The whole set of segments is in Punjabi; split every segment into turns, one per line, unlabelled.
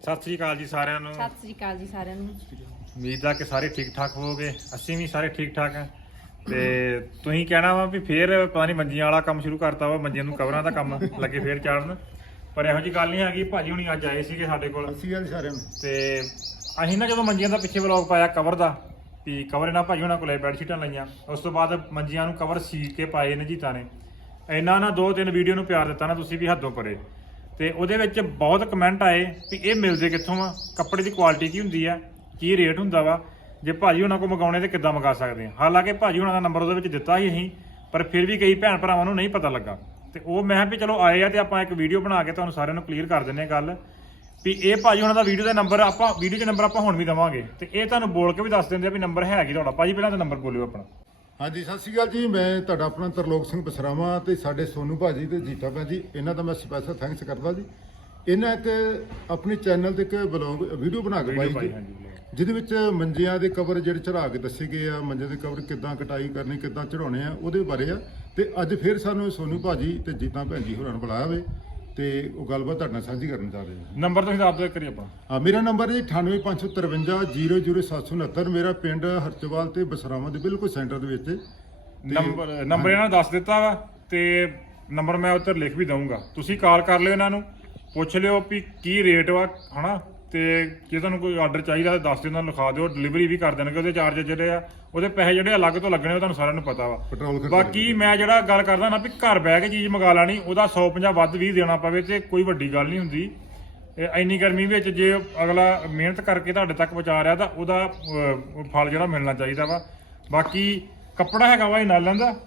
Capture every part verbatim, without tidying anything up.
ਸਤਿ ਸ੍ਰੀ ਅਕਾਲ ਜੀ ਸਾਰਿਆਂ ਨੂੰ।
ਸਤਿ ਸ੍ਰੀ ਅਕਾਲ ਜੀ ਸਾਰਿਆਂ ਨੂੰ।
ਉਮੀਦ ਆ ਕਿ ਸਾਰੇ ਠੀਕ ਠਾਕ ਹੋਵੋਗੇ। ਅਸੀਂ ਵੀ ਸਾਰੇ ਠੀਕ ਠਾਕ ਆ। ਤੇ ਤੁਸੀਂ ਕਹਿਣਾ ਵਾ ਵੀ ਫੇਰ ਪਤਾ ਨਹੀਂ ਮੰਜੀਆਂ ਵਾਲਾ ਕੰਮ ਸ਼ੁਰੂ ਕਰਤਾ ਵਾ, ਮੰਜੀਆਂ ਨੂੰ ਕਵਰਾਂ ਦਾ ਕੰਮ ਲੱਗੇ ਫੇਰ ਚਾੜਨ। ਪਰ ਇਹੋ ਜੀ ਗੱਲ ਨਹੀਂ ਹੈਗੀ। ਭਾਜੀ ਹੁਣੀ ਅੱਜ ਆਏ ਸੀਗੇ ਸਾਡੇ ਕੋਲ।
ਅਸੀਂ ਗੱਲ ਸਾਰਿਆਂ ਨੂੰ
ਤੇ ਅਸੀਂ ਨਾ ਜਦੋਂ ਮੰਜੀਆਂ ਦਾ ਪਿੱਛੇ ਵਲੌਗ ਪਾਇਆ ਕਵਰ ਦਾ ਵੀ ਕਵਰ ਇਹਨਾਂ ਭਾਜੀ ਹੁਣਾਂ ਕੋਲੇ ਬੈੱਡ ਸ਼ੀਟਾਂ ਲਈਆਂ, ਉਸ ਤੋਂ ਬਾਅਦ ਮੰਜੀਆਂ ਨੂੰ ਕਵਰ ਸੀ ਕੇ ਪਾਏ ਨੇ ਜੀਤਾ ਨੇ। ਇੰਨਾ ਨਾ ਦੋ ਤਿੰਨ ਵੀਡੀਓ ਨੂੰ ਪਿਆਰ ਦਿੱਤਾ ਨਾ ਤੁਸੀਂ ਵੀ ਹੱਦੋਂ ਪਰੇ। ਤੇ ਉਹਦੇ ਵਿੱਚ ਬਹੁਤ ਕਮੈਂਟ ਆਏ ਵੀ ਇਹ ਮਿਲਦੇ ਕਿੱਥੋਂ ਆ, ਕੱਪੜੇ ਦੀ ਕੁਆਲਿਟੀ ਕੀ ਹੁੰਦੀ ਆ, ਕੀ ਰੇਟ ਹੁੰਦਾ ਵਾ, ਜੇ ਭਾਜੀ ਉਹਨਾਂ ਕੋਲ ਮੰਗਾਉਣੇ ਤੇ ਕਿੱਦਾਂ ਮੰਗਾ ਸਕਦੇ ਆ। ਹਾਲਾਂਕਿ ਭਾਜੀ ਉਹਨਾਂ ਦਾ ਨੰਬਰ ਉਹਦੇ ਵਿੱਚ ਦਿੱਤਾ ਹੀ ਅਸੀਂ, ਪਰ ਫਿਰ ਵੀ ਕਈ ਭੈਣ ਭਰਾਵਾਂ ਨੂੰ ਨਹੀਂ ਪਤਾ ਲੱਗਾ। ਤੇ ਉਹ ਮੈਂ ਵੀ ਚਲੋ ਆਏ ਆ ਤੇ ਆਪਾਂ ਇੱਕ ਵੀਡੀਓ ਬਣਾ ਕੇ ਤੁਹਾਨੂੰ ਸਾਰਿਆਂ ਨੂੰ ਕਲੀਅਰ ਕਰ ਦਿੰਦੇ ਆ ਗੱਲ ਵੀ ਇਹ ਭਾਜੀ ਉਹਨਾਂ ਦਾ ਵੀਡੀਓ ਦਾ ਨੰਬਰ ਆਪਾਂ ਵੀਡੀਓ 'ਚ ਨੰਬਰ ਆਪਾਂ ਹੁਣ ਵੀ ਦੇਵਾਂਗੇ। ਤੇ ਇਹ ਤੁਹਾਨੂੰ ਬੋਲ ਕੇ ਵੀ ਦੱਸ ਦਿੰਦੇ ਆ ਵੀ ਨੰਬਰ ਹੈ ਕੀ ਤੁਹਾਡਾ। ਭਾਜੀ ਪਹਿਲਾਂ ਤਾਂ ਨੰਬਰ ਬੋਲਿਓ ਆਪਣਾ।
ਹਾਂਜੀ ਸਤਿ ਸ਼੍ਰੀ ਅਕਾਲ ਜੀ, ਮੈਂ ਤੁਹਾਡਾ ਆਪਣਾ ਤਰਲੋਕ ਸਿੰਘ ਬਸਰਾਵਾਂ ਤੇ ਸਾਡੇ ਸੋਨੂ ਭਾਜੀ ਤੇ ਜੀਤਾ ਭੈਣ ਜੀ, ਇਹਨਾਂ ਦਾ ਮੈਂ ਸਪੈਸ਼ਲ ਥੈਂਕਸ ਕਰਦਾ ਜੀ। ਇਹਨਾਂ ਇੱਕ ਆਪਣੇ ਚੈਨਲ ਤੇ ਇੱਕ ਬਲੌਗ ਵੀਡੀਓ ਬਣਾ ਕੇ ਪਾਈ ਜੀ, ਜਿਹਦੇ ਵਿੱਚ ਮੰਜਿਆਂ ਦੇ ਕਵਰ ਜਿਹੜੇ ਚੜਾ ਕੇ ਦੱਸੇ ਗਏ ਆ, ਮੰਜੇ ਦੇ ਕਵਰ ਕਿੱਦਾਂ ਕਟਾਈ ਕਰਨੀ, ਕਿੱਦਾਂ ਚੜਾਉਣੇ ਆ, ਉਹਦੇ ਬਾਰੇ ਆ। ਤੇ ਅੱਜ ਫਿਰ ਸਾਨੂੰ ਸੋਨੂ ਭਾਜੀ ਤੇ ਜੀਤਾ ਭੈਣ ਜੀ ਹੋਰਾਂ ਨੂੰ ਬੁਲਾਇਆ ਵੇ ਤੇ ਉਹ ਗੱਲਬਾਤ ਤੁਹਾਡੇ ਨਾਲ ਸਾਂਝੀ ਕਰਨ ਚਾਹ ਰਹੇ ਹਾਂ।
ਨੰਬਰ ਤੁਸੀਂ ਦੱਸ ਦਿਓ ਕਰੀ ਆਪਣਾ।
ਹਾਂ, ਮੇਰਾ ਨੰਬਰ ਹੈ ਅਠਾਨਵੇਂ ਪੰਜ ਸੌ ਤਰਵੰਜਾ ਜ਼ੀਰੋ ਜ਼ੀਰੋ ਸੱਤ ਸੌ ਉਨੱਤਰ। ਮੇਰਾ ਪਿੰਡ ਹਰਚਵਾਲ ਤੇ ਬਸਰਾਵਾਂ ਦੇ ਬਿਲਕੁਲ ਸੈਂਟਰ ਦੇ ਵਿੱਚ।
ਨੰਬਰ ਨੰਬਰ ਇਹਨਾਂ ਨੇ ਦੱਸ ਦਿੱਤਾ ਵਾ ਤੇ ਨੰਬਰ ਮੈਂ ਉੱਧਰ ਲਿਖ ਵੀ ਦਊਂਗਾ। ਤੁਸੀਂ ਕਾਲ ਕਰ ਲਿਓ ਇਹਨਾਂ ਨੂੰ, ਪੁੱਛ ਲਿਓ ਵੀ ਕੀ ਰੇਟ ਵਾ ਹਨਾ। ਤੇ ਜੇ ਤੁਹਾਨੂੰ ਕੋਈ ਆਰਡਰ ਚਾਹੀਦਾ ਤਾਂ ਦੱਸ ਦਿਓ, ਉਹਨਾਂ ਨੂੰ ਲਿਖਾ ਦਿਓ, ਡਿਲੀਵਰੀ ਵੀ ਕਰ ਦੇਣਗੇ। ਉਹਦੇ ਚਾਰਜ ਜਿਹੜੇ ਆ ਉਹਦੇ ਪੈਸੇ ਜਿਹੜੇ ਅਲੱਗ ਤੋਂ ਲੱਗਣੇ ਉਹ ਤੁਹਾਨੂੰ ਸਾਰਿਆਂ ਨੂੰ ਪਤਾ ਵਾ।
ਪੈਟਰੋਲ
ਬਾਕੀ ਮੈਂ ਜਿਹੜਾ ਗੱਲ ਕਰਦਾ ਨਾ ਵੀ ਘਰ ਬਹਿ ਕੇ ਚੀਜ਼ ਮੰਗਾ ਲੈਣੀ, ਉਹਦਾ ਸੌ ਪੰਜਾਹ ਵੱਧ ਵੀ ਦੇਣਾ ਪਵੇ ਤੇ ਕੋਈ ਵੱਡੀ ਗੱਲ ਨਹੀਂ ਹੁੰਦੀ। ਇੰਨੀ ਗਰਮੀ ਵਿੱਚ ਜੇ ਅਗਲਾ ਮਿਹਨਤ ਕਰਕੇ ਤੁਹਾਡੇ ਤੱਕ ਪਹੁੰਚਾ ਰਿਹਾ ਤਾਂ ਉਹਦਾ ਫਲ ਜਿਹੜਾ ਮਿਲਣਾ ਚਾਹੀਦਾ ਵਾ। ਬਾਕੀ ਕੱਪੜਾ ਹੈਗਾ ਵਾ ਇਹ ਨਾਇਲਨ ਦਾ,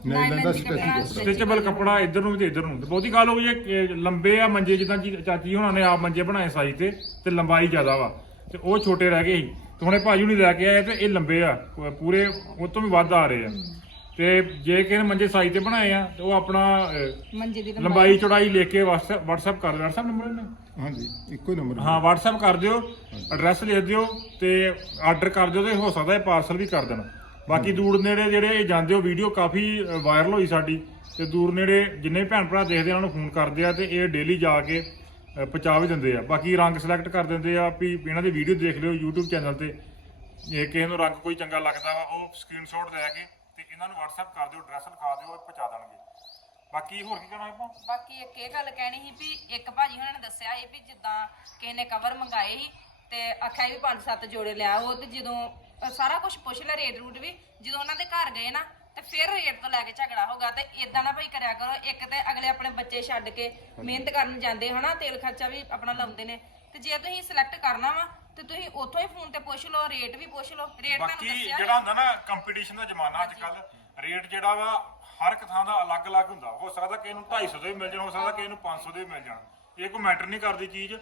ਸਟਿਚੇਬਲ ਕੱਪੜਾ, ਇੱਧਰ ਨੂੰ ਵੀ ਤੇ ਇੱਧਰ ਨੂੰ। ਬਹੁਤੀ ਗੱਲ ਹੋ ਗਈ ਲੰਬੇ ਆ ਮੰਜੇ, ਜਿੱਦਾਂ ਚਾਚੀ ਹੋਣਾ ਨੇ ਆਪ ਮੰਜੇ ਬਣਾਏ ਸਾਈਜ਼ ਤੇ ਤੇ ਲੰਬਾਈ ਜ਼ਿਆਦਾ ਵਾ ਤੇ ਉਹ ਛੋਟੇ ਰਹਿ ਗਏ ਸੀ। ਤੇ ਹੁਣੇ ਭਾਜੀ ਹੁਣੀ ਲੈ ਕੇ ਆਏ ਤੇ ਇਹ ਲੰਬੇ ਆ ਪੂਰੇ, ਉਹ ਤੋਂ ਵੀ ਵੱਧ ਆ ਰਹੇ ਆ। ਤੇ ਜੇ ਕਿਸੇ ਨੇ ਮੰਜੇ ਸਾਈਜ਼ ਤੇ ਬਣਾਏ ਆ ਤੇ ਉਹ ਆਪਣਾ
ਮੰਜੇ ਦੀ
ਲੰਬਾਈ ਚੌੜਾਈ ਲਿਖ ਕੇ ਵਟਸਐਪ ਕਰ ਦਿਓ। ਵਟਸਐਪ ਨੰਬਰ ਇਹਨਾਂ
ਹਾਂਜੀ ਇੱਕੋ ਹੀ ਨੰਬਰ।
ਹਾਂ, ਵਟਸਐਪ ਕਰ ਦਿਓ, ਐਡਰੈਸ ਲਿਖ ਦਿਓ ਤੇ ਆਰਡਰ ਕਰ ਦਿਓ ਤੇ ਹੋ ਸਕਦਾ ਇਹ ਪਾਰਸਲ ਵੀ ਕਰ ਦੇਣ। ਬਾਕੀ ਦੂਰ ਨੇੜੇ ਜਿਹੜੇ ਜਾਂਦੇ ਹੋ, ਵੀਡੀਓ ਕਾਫੀ ਵਾਇਰਲ ਹੋਈ ਸਾਡੀ ਤੇ ਦੂਰ ਨੇੜੇ ਜਿੰਨੇ ਭੈਣ ਭਰਾ ਦੇਖਦੇ ਉਹਨਾਂ ਨੂੰ ਫੋਨ ਕਰਦੇ ਆ ਤੇ ਇਹ ਡੇਲੀ ਜਾ ਕੇ ਪਹੁੰਚਾ ਵੀ ਦਿੰਦੇ ਆ। ਬਾਕੀ ਰੰਗ ਸਿਲੈਕਟ ਕਰ ਦਿੰਦੇ ਆ ਵੀ ਇਹਨਾਂ ਦੀ ਵੀਡੀਓ ਦੇਖ ਲਿਓ YouTube ਚੈਨਲ ਤੇ, ਜੇ ਕਿਸੇ ਨੂੰ ਰੰਗ ਕੋਈ ਚੰਗਾ ਲੱਗਦਾ ਵਾ ਉਹ ਸਕਰੀਨਸ਼ਾਟ ਲੈ ਕੇ ਤੇ ਇਹਨਾਂ ਨੂੰ WhatsApp ਕਰ ਦਿਓ, ਐਡਰੈਸ ਲਿਖਾ ਦਿਓ, ਪਹੁੰਚਾ ਦੇਣਗੇ। ਬਾਕੀ ਹੋਰ ਕੀ ਕਹਿਣਾ ਆਪਾਂ?
ਬਾਕੀ ਇੱਕ ਇਹ ਗੱਲ ਕਹਿਣੀ ਸੀ ਵੀ ਇੱਕ ਭਾਜੀ ਹੁਣਾਂ ਨੇ ਦੱਸਿਆ ਸੀ ਵੀ ਜਿੱਦਾਂ ਕਿਸੇ ਨੇ ਕਵਰ ਮੰਗਾਏ ਸੀ ਤੇ ਆਖਿਆ ਵੀ ਪੰਜ ਸੱਤ ਜੋੜੇ ਲਿਆ ਉਹ, ਤੇ ਜਦੋਂ ਸਾਰਾ ਕੁਝ ਪੁੱਛ ਲਿਆ ਰੇਟ ਰੂਟ ਵੀ, ਜਦੋਂ ਉਹਨਾਂ ਦੇ ਘਰ ਗਏ ਨਾ ਤੇ ਫਿਰ ਰੇਟ ਤੋਂ ਲੈ ਕੇ ਝਗੜਾ ਹੋਗਾ। ਤੇ ਇਦਾਂ ਨਾ ਭਾਈ ਕਰਿਆ ਕਰੋ। ਇੱਕ ਤੇ ਅਗਲੇ ਆਪਣੇ ਬੱਚੇ ਛੱਡ ਕੇ ਮਿਹਨਤ ਕਰਨ ਜਾਂਦੇ ਹਨਾ, ਤੇਲ ਖਰਚਾ ਵੀ ਆਪਣਾ ਲਾਉਂਦੇ ਨੇ। ਤੇ ਜੇ ਤੁਸੀਂ ਸਿਲੈਕਟ ਕਰਨਾ ਵਾ ਤੇ ਤੁਸੀਂ ਉੱਥੋਂ ਹੀ ਫੋਨ ਤੇ ਪੁੱਛ ਲਓ, ਰੇਟ ਵੀ ਪੁੱਛ ਲਓ। ਰੇਟ ਤੁਹਾਨੂੰ
ਬਾਕੀ
ਦੱਸਿਆ
ਜਿਹੜਾ ਹੁੰਦਾ ਨਾ ਕੰਪੀਟੀਸ਼ਨ ਦਾ ਜ਼ਮਾਨਾ ਅੱਜ ਕੱਲ, ਰੇਟ ਜਿਹੜਾ ਵਾ ਹਰ ਇੱਕ ਥਾਂ ਦਾ ਅਲੱਗ-ਅਲੱਗ ਹੁੰਦਾ। ਹੋ ਸਕਦਾ ਕਿਸੇ ਨੂੰ ਢਾਈ ਸੌ ਦੇ ਵੀ ਮਿਲ ਜਾਣ, ਹੋ ਸਕਦਾ ਕਿਸੇ ਨੂੰ ਪੰਜ ਸੌ ਦੇ ਵੀ ਮਿਲ ਜਾਣ। ਇਹ ਕੋਈ ਮੈਟਰ ਨਹੀਂ ਕਰਦੀ ਚੀਜ਼।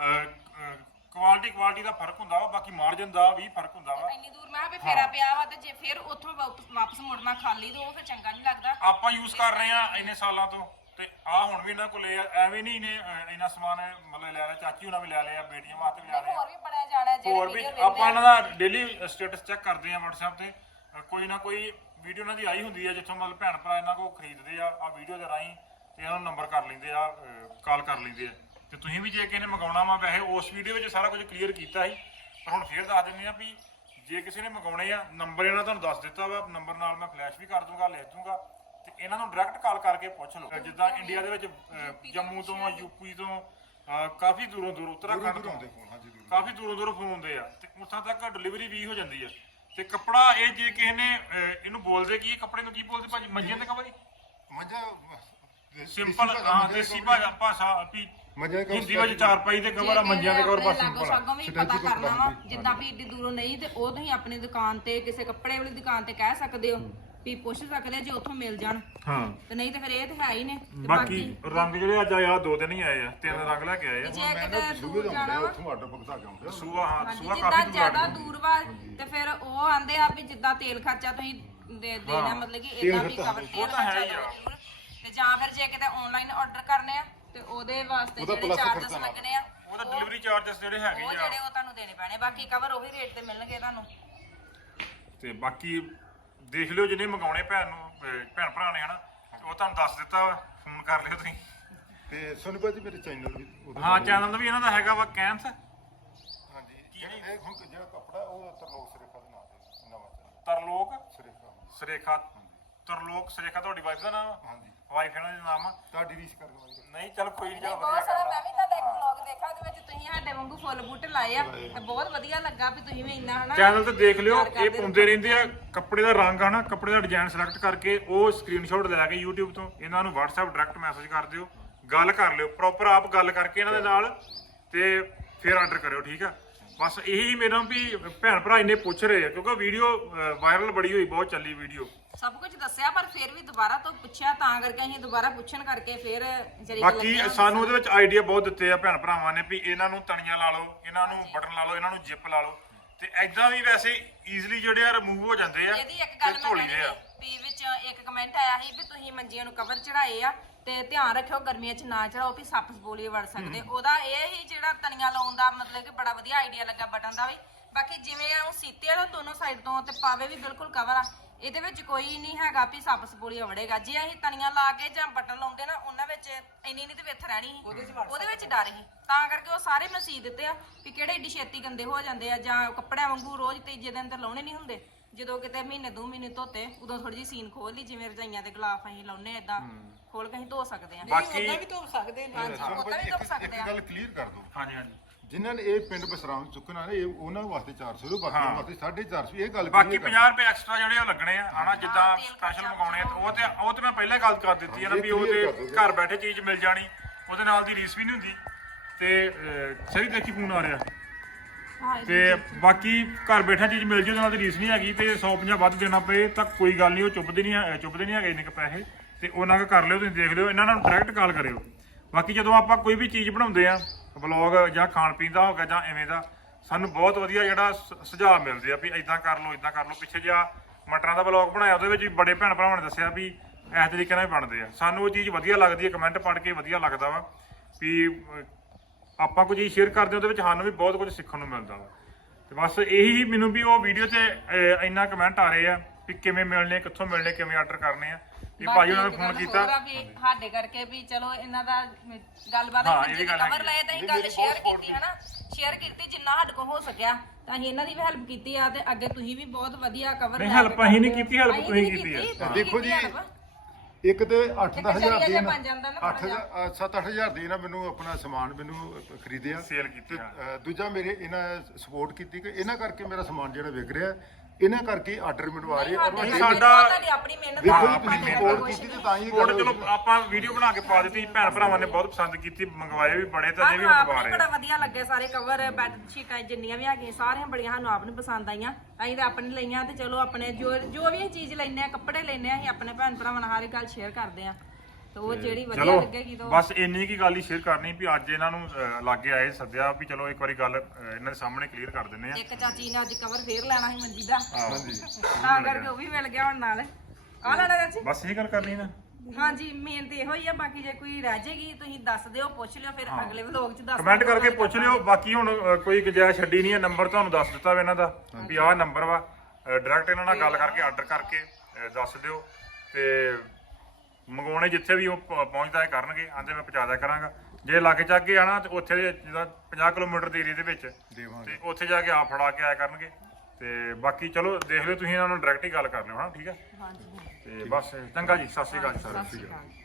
ਕੁਆਲਿਟੀ ਕੁਆਲਿਟੀ ਦਾ ਫਰਕ ਹੁੰਦਾ ਵਾ, ਬਾਕੀ ਮਾਰਜਨ ਦਾ ਵੀ ਫਰਕ ਹੁੰਦਾ ਵਾ।
ਇੰਨੀ ਦੂਰ ਮੈਂ ਵੀ ਫੇਰਾ ਪਿਆ ਵਾ ਤੇ ਜੇ ਫਿਰ ਉੱਥੋਂ ਵਾਪਸ ਮੁੜਨਾ ਖਾਲੀ ਤੇ ਉਹ ਫਿਰ ਚੰਗਾ ਨਹੀਂ ਲੱਗਦਾ।
ਆਪਾਂ ਯੂਜ਼ ਕਰ ਰਹੇ ਆ ਇੰਨੇ ਸਾਲਾਂ ਤੋਂ ਤੇ ਆ ਹੁਣ ਵੀ ਇਹਨਾਂ ਕੋਲੇ ਐਵੇਂ ਨਹੀਂ ਇਹਨੇ ਇੰਨਾ ਸਮਾਨ ਮਤਲਬ ਲੈ ਲਿਆ। ਚਾਚੀ ਹੁਣਾਂ ਵੀ ਲੈ ਲਿਆ, ਬੇਟੀਆਂ ਵਾਸਤੇ ਵੀ ਲੈ ਲਿਆ,
ਹੋਰ ਵੀ ਬੜਿਆ ਜਾਣਾ ਜਿਹੜੇ
ਹੋਰ ਵੀ ਆਪਾਂ ਇਹਨਾਂ ਦਾ ਡੇਲੀ ਸਟੇਟਸ ਚੈੱਕ ਕਰਦੇ ਆ WhatsApp ਤੇ। ਕੋਈ ਨਾ ਕੋਈ ਵੀਡੀਓ ਇਹਨਾਂ ਦੀ ਆਈ ਹੁੰਦੀ ਆ ਜਿੱਥੋਂ ਮਤਲਬ ਭੈਣ ਭਰਾ ਇਹਨਾਂ ਕੋਲ ਖਰੀਦਦੇ ਆ ਆ ਵੀਡੀਓ ਦੇ ਰਾਹੀਂ ਤੇ ਇਹਨਾਂ ਨੂੰ ਨੰਬਰ ਕਰ ਲੈਂਦੇ ਆ, ਕਾਲ ਕਰ ਲੈਂਦੇ ਆ। ਤੇ ਤੁਸੀਂ ਵੀ ਜੇ ਕਿਸੇ ਨੇ ਮੰਗਾਉਣਾ ਵਾ, ਵੈਸੇ ਉਸ ਵੀਡੀਓ ਵਿੱਚ ਸਾਰਾ ਕੁਝ ਕਲੀਅਰ ਕੀਤਾ ਸੀ, ਪਰ ਹੁਣ ਫੇਰ ਦੱਸ ਦਿੰਦੇ ਆ ਵੀ ਜੇ ਕਿਸੇ ਨੇ ਮੰਗਾਉਣੇ ਆ, ਨੰਬਰ ਇਹਨਾਂ ਤੁਹਾਨੂੰ ਦੱਸ ਦਿੱਤਾ ਵਾ। ਨੰਬਰ ਨਾਲ ਮੈਂ ਫਲੈਸ਼ ਵੀ ਕਰ ਦੂੰਗਾ, ਲਿਖ ਦੂੰਗਾ ਤੇ ਇਹਨਾਂ ਨੂੰ ਡਾਇਰੈਕਟ ਕਾਲ ਕਰਕੇ ਪੁੱਛ ਲਓ। ਜਿੱਦਾਂ ਇੰਡੀਆ ਦੇ ਵਿੱਚ ਜੰਮੂ ਤੋਂ, ਯੂਪੀ ਤੋਂ, ਕਾਫੀ ਦੂਰੋਂ ਦੂਰ, ਉੱਤਰਾਖੰਡ ਤੋਂ ਕਾਫੀ ਦੂਰੋਂ ਦੂਰੋਂ ਫੋਨ ਆਉਂਦੇ ਆ ਤੇ ਉੱਥੋਂ ਤੱਕ ਡਿਲੀਵਰੀ ਵੀ ਹੋ ਜਾਂਦੀ ਆ। ਤੇ ਕੱਪੜਾ ਇਹ ਜੇ ਕਿਸੇ ਨੇ ਇਹਨੂੰ ਬੋਲਦੇ ਕੀ, ਕੱਪੜੇ ਨੂੰ ਕੀ ਬੋਲਦੇ ਭਾਜੀ? ਮੰਜਿਆਂ ਦੇ ਕਵਰ ਹੀ ਸਿੰਪਲ, ਹਾਂ ਦੇਸੀ ਭਾਸ਼ਾ ਵੀ ਹਿੰਦੀ ਵਿੱਚ ਚਾਰਪਾਈ ਦੇ ਕਵਰ ਆ, ਮੰਜਿਆਂ ਦੇ ਕਵਰ ਬਸ ਸਿੰਪਲ ਆ।
ਵੀ ਪਤਾ ਕਰਨਾ ਵਾ ਜਿੱਦਾਂ ਵੀ ਏਡੀ ਦੂਰੋਂ ਨਹੀਂ ਤੇ ਉਹ ਤੁਸੀਂ ਆਪਣੀ ਦੁਕਾਨ ਤੇ ਕਿਸੇ ਕੱਪੜੇ ਵਾਲੀ ਦੁਕਾਨ ਤੇ ਕਹਿ ਸਕਦੇ ਹੋ ਵੀ ਪੁੱਛ ਸਕਦੇ ਜੇ ਉੱਥੋਂ ਮਿਲ ਜਾਣ।
ਹਾਂ,
ਤੇ ਨਹੀਂ ਤੇ ਫਿਰ ਇਹ ਤੇ ਹੈ ਹੀ ਨੇ।
ਬਾਕੀ ਰੰਗ ਜਿਹੜੇ ਅੱਜ ਆਏ ਆ ਦੋ ਦਿਨ ਹੀ ਆਏ ਆ, ਤਿੰਨ ਰੰਗ ਲੈ ਕੇ ਆਏ ਆ।
ਜੇ ਕਿਤੇ ਦੂਰ ਜਾਣਾ ਵਾ
ਸੂਆ, ਹਾਂ ਸੂਆ
ਜਿੱਦਾਂ
ਕਾਫੀ
ਜ਼ਿਆਦਾ ਦੂਰ ਵਾ ਤੇ ਫਿਰ ਉਹ ਆਂਦੇ ਆ ਵੀ ਜਿੱਦਾਂ ਤੇਲ ਖਰਚਾ ਤੁਸੀਂ ਦੇ ਦੇਣਾ, ਮਤਲਬ ਕਿ ਇਦਾਂ ਵੀ ਕਵਰ ਤੇਲ ਖਰਚਾ। ਤੇ ਜਾਂ ਫਿਰ ਜੇ ਕਿਤੇ ਆਨਲਾਈਨ ਆਰਡਰ ਕਰਨੇ ਆ ਤੇ ਉਹਦੇ ਵਾਸਤੇ ਜਿਹੜੇ ਚਾਰजेस ਲੱਗਣੇ ਆ,
ਉਹਦਾ ਡਿਲੀਵਰੀ ਚਾਰजेस ਜਿਹੜੇ ਹੈਗੇ ਆ
ਉਹ ਜਿਹੜੇ ਉਹ ਤੁਹਾਨੂੰ ਦੇਣੇ ਪੈਣੇ। ਬਾਕੀ ਕਵਰ ਉਹੀ ਰੇਟ ਤੇ ਮਿਲਣਗੇ ਤੁਹਾਨੂੰ।
ਤੇ ਬਾਕੀ ਦੇਖ ਲਿਓ ਜਿਹਨੇ ਮੰਗਾਉਣੇ ਭੈਣ ਨੂੰ, ਭੈਣ ਭਰਾ ਨੇ ਹਨਾ, ਉਹ ਤੁਹਾਨੂੰ ਦੱਸ ਦਿੱਤਾ, ਫੋਨ ਕਰ ਲਿਓ ਤੁਸੀਂ।
ਤੇ ਸੋਨੂ ਭਾਜੀ ਮੇਰੇ ਚੈਨਲ ਵੀ,
ਹਾਂ ਚੈਨਲ ਵੀ ਇਹਨਾਂ ਦਾ ਹੈਗਾ ਵਾ ਕੈਂਸ ਹੈ
ਇਹ ਹੁਣ ਜਿਹੜਾ ਕੱਪੜਾ ਉਹ ਤਰਲੋਕ ਸਰੇਖਾ ਦੇ ਨਾਂ ਤੇ ਨਵਾਂ ਚੱਲਿਆ
ਤਰਲੋਕ
ਸਰੇਖਾ
ਸਰੇਖਾ ਤਰਲੋਕ ਸਰੇਖਾ ਤੁਹਾਡੀ ਵਾਈਫ ਦਾ ਨਾਮ ਆ?
ਹਾਂਜੀ
ਵਾਈਫ ਇਹਨਾਂ ਦਾ ਨਾਮ ਆ?
ਤੁਹਾਡੀ ਰੀਸ ਕਰਨ ਵਾਲੀ
ਨਹੀਂ ਚਲ ਕੋਈ ਨਹੀਂ, ਚਲ
ਬਹੁਤ
ਵਧੀਆ
ਸਾਰਾ
ਗੱਲ
ਮੈਂ
ਆ।
ਵੀ ਤੁਹਾਡਾ ਇੱਕ ਵਲੌਗ ਦੇਖਿਆ ਉਹਦੇ ਵਿੱਚ ਤੁਸੀਂ ਸਾਡੇ ਵਾਂਗੂ ਫੁੱਲ ਬੂਟੇ ਲਾਏ ਆ ਤੇ ਬਹੁਤ ਵਧੀਆ ਲੱਗਾ ਵੀ ਤੁਸੀਂ ਵੀ ਇੰਨਾ ਹਨਾ
ਚੈਨਲ ਤੇ ਦੇਖ ਲਿਓ,
ਪਿਆਰ
ਇਹ
ਕਰਦੇ
ਪਾਉਂਦੇ ਰਹਿੰਦੇ ਆ ਕੱਪੜੇ ਦਾ ਰੰਗ ਆ ਨਾ, ਕੱਪੜੇ ਦਾ ਡਿਜ਼ਾਈਨ ਸਿਲੈਕਟ ਕਰਕੇ ਉਹ ਸਕਰੀਨਸ਼ਾਟ ਲੈ ਕੇ YouTube ਤੋਂ ਇਹਨਾਂ ਨੂੰ WhatsApp ਡਾਇਰੈਕਟ ਮੈਸੇਜ ਕਰ ਦਿਓ, ਗੱਲ ਕਰ ਲਿਓ ਪ੍ਰੋਪਰ, ਆਪ ਗੱਲ ਕਰਕੇ ਇਹਨਾਂ ਦੇ ਨਾਲ ਤੇ ਫਿਰ ਆਰਡਰ ਕਰਿਓ, ਠੀਕ ਆ। ਬਸ ਇਹੀ ਮੇਰਾ ਵੀ ਭੈਣ ਭਰਾ ਇੰਨੇ ਪੁੱਛ ਰਹੇ ਆ ਕਿਉਂਕਿ ਵੀਡੀਓ ਵਾਇਰਲ ਬੜੀ ਹੋਈ, ਬਹੁਤ ਚੱਲੀ ਵੀਡੀਓ।
ਸਭ ਕੁਝ ਦੱਸਿਆ ਪਰ ਫਿਰ ਵੀ ਦੁਬਾਰਾ ਤੋਂ ਪੁੱਛਿਆ ਤਾਂ ਕਰਕੇ ਅਸੀਂ ਦੁਬਾਰਾ ਪੁੱਛਣ ਕਰਕੇ ਫਿਰ ਜਰੀ
ਬਾਕੀ ਸਾਨੂੰ ਉਹਦੇ ਵਿੱਚ ਆਈਡੀਆ ਬਹੁਤ ਦਿੱਤੇ ਆ ਭੈਣ ਭਰਾਵਾਂ ਨੇ ਵੀ ਇਹਨਾਂ ਨੂੰ ਤਣੀਆਂ ਲਾ ਲਓ, ਇਹਨਾਂ ਨੂੰ ਬਟਨ ਲਾ ਲਓ, ਇਹਨਾਂ ਨੂੰ ਜਿਪ ਲਾ ਲਓ ਤੇ ਐਦਾਂ ਵੀ ਵੈਸੇ ਈਜ਼ੀਲੀ ਜਿਹੜੇ ਆ ਰਿਮੂਵ ਹੋ ਜਾਂਦੇ ਆ।
ਇਹਦੀ ਇੱਕ ਗੱਲ ਮੈਂ ਕਹਿੰਦੀ ਵੀ ਵਿੱਚ ਇੱਕ ਕਮੈਂਟ ਆਇਆ ਸੀ ਵੀ ਤੁਸੀਂ ਮੰਜੀਆਂ ਨੂੰ ਕਵਰ ਚੜਾਏ ਆ ਤੇ ਧਿਆਨ ਰੱਖਿਓ ਗਰਮੀਆਂ 'ਚ ਨਾ ਚੜਾਓ ਵੀ ਸੱਪ ਸਪੋਲੀਏ ਵੜ ਸਕਦੇ। ਉਹਦਾ ਇਹ ਹੀ ਜਿਹੜਾ ਤਣੀਆਂ ਲਾਉਣ ਦਾ ਮਤਲਬ ਕਿ ਬੜਾ ਵਧੀਆ ਆਈਡੀਆ ਲੱਗਾ ਬਟਨ ਦਾ ਵੀ। ਬਾਕੀ ਜਿਵੇਂ ਉਹ ਸੀਤੇ ਆ ਦੋਨੋਂ ਸਾਈਡ ਤੋਂ ਤੇ ਪਾਵੇ ਵੀ ਬਿਲਕੁਲ ਕਵਰ ਆ, ਇਹਦੇ ਵਿੱਚ ਕੋਈ ਨਹੀਂ ਹੈਗਾ ਵੀ ਸੱਪ ਸਪੋਲੀਆ ਵੜੇਗਾ। ਜੇ ਅਸੀਂ ਤਣੀਆਂ ਲਾ ਕੇ ਜਾਂ ਬਟਨ ਲਾਉਂਦੇ ਨਾ ਉਹਨਾਂ ਵਿੱਚ ਇੰਨੀ ਨਹੀਂ ਤੇ ਵਿੱਥ ਰਹਿਣੀ ਸੀ, ਉਹਦੇ ਵਿੱਚ ਡਰ ਸੀ, ਤਾਂ ਕਰਕੇ ਉਹ ਸਾਰੇ ਮੈਂ ਸੀ ਦਿੱਤੇ ਆ ਵੀ ਕਿਹੜੇ ਏਡੀ ਛੇਤੀ ਗੰਦੇ ਹੋ ਜਾਂਦੇ ਆ ਜਾਂ ਕੱਪੜਿਆਂ ਵਾਂਗੂ ਰੋਜ਼ ਤੀਜੇ ਦਿਨ ਤੇ ਲਾਉਣੇ ਨਹੀਂ ਹੁੰਦੇ। ਜਦੋਂ ਕਿਤੇ ਮਹੀਨੇ ਦੋ ਮਹੀਨੇ ਧੋਤੇ ਉਦੋਂ ਥੋੜੀ ਜਿਹੀ ਸੀਨ ਖੋਲ ਲਈ, ਜਿਵੇਂ ਰਜਾਈਆਂ ਦੇ ਗਲਾਫ ਅਸੀਂ ਲਾਉਨੇ ਏਦਾਂ ਖੋਲ ਕੇ ਅਸੀਂ ਧੋ ਸਕਦੇ ਆ।
ਬਾਕੀ
ਵੀ ਧੋ ਸਕਦੇ ਨੇ, ਹਾਂਜੀ ਉਹਦਾ ਵੀ ਧੋ ਸਕਦੇ ਆ।
ਗੱਲ ਕਲੀਅਰ ਕਰ ਦਿਓ,
ਹਾਂਜੀ ਹਾਂਜੀ
ਜਿਨ੍ਹਾਂ ਨੇ ਇਹ ਪਿੰਡ ਬਸਰਾਮ ਚੁੱਕਣਾ ਨੇ ਇਹ ਉਹਨਾਂ ਵਾਸਤੇ ਚਾਰ ਸੌ ਰੁਪਏ, ਬਾਕੀ ਵਾਸਤੇ ਸਾਢੇ ਚਾਰ ਸੌ। ਇਹ ਗੱਲ
ਬਾਕੀ ਪੰਜਾਹ ਰੁਪਏ ਐਕਸਟਰਾ ਜਿਹੜੇ ਉਹ ਲੱਗਣੇ ਆ ਹਨਾ, ਜਿੱਦਾਂ ਸਪੈਸ਼ਲ ਮੰਗਾਉਣੇ ਆ ਉਹ ਤੇ ਉਹ ਤੇ ਮੈਂ ਪਹਿਲਾਂ ਗੱਲ ਕਰ ਦਿੱਤੀ ਹੈ ਨਾ ਵੀ ਉਹ ਤੇ ਘਰ ਬੈਠੇ ਚੀਜ਼ ਮਿਲ ਜਾਣੀ, ਉਹਦੇ ਨਾਲ ਦੀ ਰੀਸ ਵੀ ਨਹੀਂ ਹੁੰਦੀ। ਤੇ ਸਹੀ ਦੇਖੀ ਫੋਨ ਆ ਰਿਹਾ ਤੇ ਬਾਕੀ ਘਰ ਬੈਠਾ ਚੀਜ਼ ਮਿਲ ਜੂ, ਉਹਦੇ ਨਾਲ ਦੀ ਰੀਸ ਨਹੀਂ ਹੈਗੀ। ਤੇ ਸੌ ਪੰਜਾਹ ਵੱਧ ਦੇਣਾ ਪਏ ਤਾਂ ਕੋਈ ਗੱਲ ਨਹੀਂ, ਉਹ ਚੁੱਪਦੇ ਨਹੀਂ ਚੁੱਪਦੇ ਨਹੀਂ ਹੈਗੇ ਇੰਨੇ ਕੁ ਪੈਸੇ, ਤੇ ਉਹਨਾਂ ਕੁ ਕਰ ਲਿਓ, ਤੁਸੀਂ ਦੇਖ ਲਿਓ, ਇਹਨਾਂ ਨਾਲ ਡਾਇਰੈਕਟ ਕਾਲ ਕਰਿਓ। ਬਾਕੀ ਜਦੋਂ ਆਪਾਂ ਕੋਈ ਵੀ ਚੀਜ਼ ਬਣਾਉਂਦੇ ਆ ਵਲੌਗ ਜਾਂ ਖਾਣ ਪੀਣ ਦਾ ਹੋਗਾ ਜਾਂ ਐਵੇਂ ਦਾ, ਸਾਨੂੰ ਬਹੁਤ ਵਧੀਆ ਜਿਹੜਾ ਸੁਝਾਅ ਮਿਲਦੇ ਆ ਵੀ ਇਦਾਂ ਕਰ ਲਓ ਇਦਾਂ ਕਰ ਲਓ। ਪਿੱਛੇ ਜਿਹਾ ਮਟਰਾਂ ਦਾ ਵਲੌਗ ਬਣਾਇਆ ਉਹਦੇ ਵਿੱਚ ਵੀ ਬੜੇ ਭੈਣ ਭਰਾਵਾਂ ਨੇ ਦੱਸਿਆ ਵੀ ਇਸ ਤਰੀਕੇ ਨਾਲ ਹੀ ਬਣਦੇ ਆ। ਸਾਨੂੰ ਉਹ ਚੀਜ਼ ਵਧੀਆ ਲੱਗਦੀ ਹੈ, ਕਮੈਂਟ ਪੜ੍ਹ ਕੇ ਵਧੀਆ ਲੱਗਦਾ ਵਾ ਵੀ ਆਪਾਂ ਕੋਈ ਚੀਜ਼ ਸ਼ੇਅਰ ਕਰਦੇ ਉਹਦੇ ਵਿੱਚ ਸਾਨੂੰ ਵੀ ਬਹੁਤ ਕੁਝ ਸਿੱਖਣ ਨੂੰ ਮਿਲਦਾ ਵਾ। ਤੇ ਬਸ ਇਹੀ ਮੈਨੂੰ ਵੀ ਉਹ ਵੀਡੀਓ ਤੇ ਇੰਨਾ ਕਮੈਂਟ ਆ ਰਹੇ ਆ ਵੀ ਕਿਵੇਂ ਮਿਲਣੇ, ਕਿੱਥੋਂ ਮਿਲਣੇ, ਕਿਵੇਂ ਆਰਡਰ ਕਰਨੇ ਆ। ਇਹ ਭਾਜੀ ਉਹਨਾਂ ਨੇ ਫੋਨ ਕੀਤਾ
ਸਾਡੇ ਕਰਕੇ ਵੀ ਚਲੋ ਇਹਨਾਂ ਦਾ ਗੱਲਬਾਤ
ਹਾਂ,
ਮੰਜੀ ਦੀ ਕਵਰ ਲਏ ਤਾਂ ਅਸੀਂ ਗੱਲ ਸ਼ੇਅਰ ਕੀਤੀ ਹਨਾ, ਸ਼ੇਅਰ ਕੀਤੀ ਜਿੰਨਾ ਸਾਡੇ ਕੋਲ ਹੋ ਸਕਿਆ ਤਾਂ ਅਸੀਂ ਇਹਨਾਂ ਦੀ ਵੀ ਹੈਲਪ ਕੀਤੀ ਆ। ਤੇ ਅੱਗੇ ਤੁਸੀਂ ਵੀ ਬਹੁਤ ਵਧੀਆ ਕਵਰ
ਨਹੀਂ ਹੈਲਪ ਅਸੀਂ ਨਹੀਂ ਕੀਤੀ, ਹੈਲਪ ਤੁਸੀਂ ਕੀਤੀ ਆ।
ਦੇਖੋ ਜੀ, ਇੱਕ ਤੇ ਅੱਠ ਦਸ ਹਜ਼ਾਰ
ਜਰੀਆ
ਦੀ
ਜਿਹਾ
ਨਾ
ਬਣ ਜਾਂਦਾ ਨਾ ਥੋੜ੍ਹਾ ਜਿਹਾ।
ਅੱਠ ਸੱਤ ਅੱਠ ਹਜ਼ਾਰ ਦੀ ਨਾ ਮੈਨੂੰ ਆਪਣਾ ਸਮਾਨ ਮੈਨੂੰ ਖਰੀਦਿਆ,
ਸੇਲ ਕੀਤੀ ਆ।
ਅ, ਦੂਜਾ ਮੇਰੇ ਇਹਨਾਂ ਸਪੋਰਟ ਕੀਤੀ ਕਿ ਇਹਨਾਂ ਕਰਕੇ ਮੇਰਾ ਸਮਾਨ ਜਿਹੜਾ ਵਿਕ ਰਿਹਾ, ਇਹਨਾਂ ਕਰਕੇ ਆਰਡਰ ਮਿਲਵਾ ਰਹੇ ਔਰ
ਸਾਡੇ
ਸਾਡਾ-
ਸਾਡਾ ਤੁਹਾਡੀ ਆਪਣੀ ਮਿਹਨਤ
ਦੇਖੋ
ਆ,
ਜੀ,
ਆਪਾਂ
ਤੁਸੀਂ
ਨੇ
ਸਪੋਰਟ
ਕੁਛ
ਕੀਤੀ
ਨਹੀਂ।
ਤੇ ਤਾਂ ਹੀ
ਕੋਡ
ਗੱਲ
ਚਲੋ
ਹੋਈ।
ਆਪਾਂ ਵੀਡੀਓ ਬਣਾ ਕੇ ਪਾ ਦਿੱਤੀ, ਭੈਣ ਭਰਾਵਾਂ ਨੇ ਬਹੁਤ ਪਸੰਦ ਕੀਤੀ, ਮੰਗਵਾਏ ਵੀ ਬੜੇ ਤੇ ਅਜੇ ਵੀ
ਸਾਨੂੰ ਆਪ
ਮੰਗਵਾ
ਨੂੰ
ਰਹੇ
ਬੜਾ ਵਧੀਆ ਲੱਗੇ ਸਾਰੇ ਕਵਰ, ਬੈੱਡ ਸ਼ੀਟਾਂ ਜਿੰਨੀਆਂ ਵੀ ਹੈਗੀਆਂ ਸਾਰੀਆਂ ਬੜੀਆਂ ਸਾਨੂੰ ਆਪ ਨੂੰ ਪਸੰਦ ਆਈਆਂ। ਅਸੀਂ ਤਾਂ ਆਪਣੇ ਲਈਆਂ ਤੇ ਚਲੋ ਆਪਣੇ ਜੋ ਜੋ ਵੀ ਅਸੀਂ ਚੀਜ਼ ਲੈਂਦੇ ਆ, ਕੱਪੜੇ ਲੈਂਦੇ ਆ, ਅਸੀਂ ਆਪਣੇ ਭੈਣ ਭਰਾਵਾਂ ਨਾਲ ਹਰ ਇੱਕ ਗੱਲ ਸ਼ੇਅਰ ਕਰਦੇ ਆ। ਤੇ ਉਹ ਜਿਹੜੀ ਵਧੀਆ
ਚਲੋ
ਲੱਗੇਗੀ ਤਾਂ
ਬਸ ਇੰਨੀ ਕੀ ਗੱਲ ਹੀ ਸ਼ੇਅਰ ਕਰਨੀ ਵੀ ਅੱਜ ਇਹਨਾਂ ਨੂੰ ਅਹ, ਲਾਗੇ ਆਏ ਸੱਦਿਆ ਵੀ ਚਲੋ ਇੱਕ ਵਾਰੀ ਗੱਲ ਅਹ, ਇਹਨਾਂ ਦੇ ਸਾਹਮਣੇ ਕਲੀਅਰ ਕਰ ਦਿੰਦੇ ਆ।
ਇੱਕ ਚਾਚੀ ਨੇ ਅੱਜ ਕਵਰ ਫੇਰ ਲੈਣਾ ਸੀ ਮੰਜੀ ਦਾ,
ਹਾਂਜੀ
ਤਾਂ ਕਰਕੇ ਉਹ ਵੀ ਮਿਲ ਗਿਆ ਹੁਣ ਨਾਲ। ਆ ਲੈਣਾ ਚਾਚੀ?
ਬਸ ਇਹ ਗੱਲ ਕਰਨੀ ਨਾ।
ਹਾਂਜੀ ਮੇਨ ਤੇ ਇਹੋ ਹੀ ਆ। ਬਾਕੀ ਜੇ ਕੋਈ ਰਹਿ ਜਾਏਗੀ ਤੁਸੀਂ ਦੱਸ ਦਿਓ, ਪੁੱਛ ਲਿਓ, ਫਿਰ ਅਗਲੇ ਵਲੋਗ 'ਚ ਦੱਸ
ਕਮੈਂਟ ਕਰਕੇ ਪੁੱਛ ਲਿਓ। ਬਾਕੀ ਹੁਣ ਅਹ, ਕੋਈ ਗੁੰਜਾਇਸ਼ ਛੱਡੀ ਨਹੀਂ ਹੈ, ਨੰਬਰ ਤੁਹਾਨੂੰ ਦੱਸ ਦਿੱਤਾ ਵਾ ਇਹਨਾਂ ਦਾ ਵੀ ਆਹ ਨੰਬਰ ਵਾ, ਡਾਇਰੈਕਟ ਇਹਨਾਂ ਨਾਲ ਗੱਲ ਕਰਕੇ ਆਰਡਰ ਕਰਕੇ ਅਹ, ਦੱਸ ਦਿਓ ਤੇ ਮੰਗਵਾਉਣੇ ਜਿੱਥੇ ਵੀ ਉਹ ਪ- ਪਹੁੰਚਦਾ ਹੈ ਕਰਨਗੇ, ਆਂਦੇ ਮੈਂ ਪਹੁੰਚਾ ਦਿਆ ਕਰਾਂਗਾ। ਜੇ ਲਾਗੇ ਚੱਕ ਕੇ ਆਣਾ ਤੇ ਉੱਥੇ ਦੇ ਜਿੱਦਾਂ ਪੰਜਾਹ ਕਿਲੋਮੀਟਰ ਦੇ ਏਰੀਆ ਦੇ ਵਿੱਚ
ਦੇਵਾਂਗੇ।
ਤੇ ਉੱਥੇ ਜਾ ਕੇ ਆਪ ਫੜਾ ਕੇ ਆਇਆ ਕਰਨਗੇ। ਤੇ ਬਾਕੀ ਚਲੋ ਦੇਖ ਲਿਓ ਤੁਸੀਂ ਇਹਨਾਂ ਨਾਲ ਡਾਇਰੈਕਟ ਹੀ ਗੱਲ ਕਰ ਲਿਓ, ਹਾਂ ਠੀਕ ਹੈ।
ਹਾਂਜੀ
ਤੇ ਬਸ ਚੰਗਾ ਜੀ, ਸਤਿ ਸ਼੍ਰੀ ਅਕਾਲ ਜੀ ਸਾਰਿਆਂ ਨੂੰ।
ਸਤਿ ਸ਼੍ਰੀ ਅਕਾਲ।